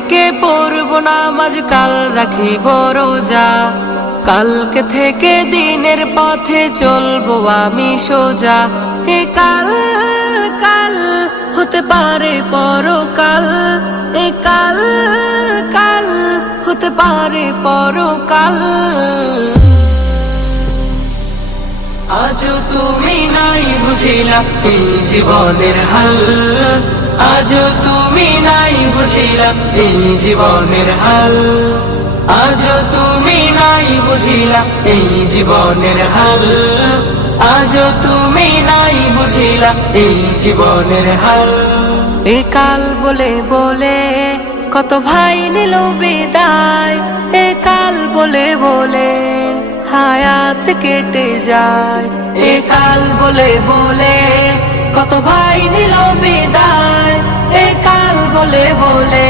থেকে পড়ব নামাজ, কাল রাখিব রোজা। কালকে থেকে দিনের পথে চলবো আমি সোজা। এ কাল কাল হতে পারে পরকাল, এ কাল কাল হতে পারে পরকাল। আজও তুমি নাই বুঝিলা এই জীবনের হাল, আজও তুমি নাই বুঝিলা এই জীবনের হাল, আজও তুমি নাই বুঝিলা এই জীবনের হাল, আজও তুমি নাই বুঝিলা এই জীবনের হাল। এ কাল বলে বলে কত ভাই নিল বিদায়, এ কাল বলে বলে হায়াত কেটে যায়। এ কাল বলে বলে কত ভাই নিল বিদায়, এ কাল বলে বলে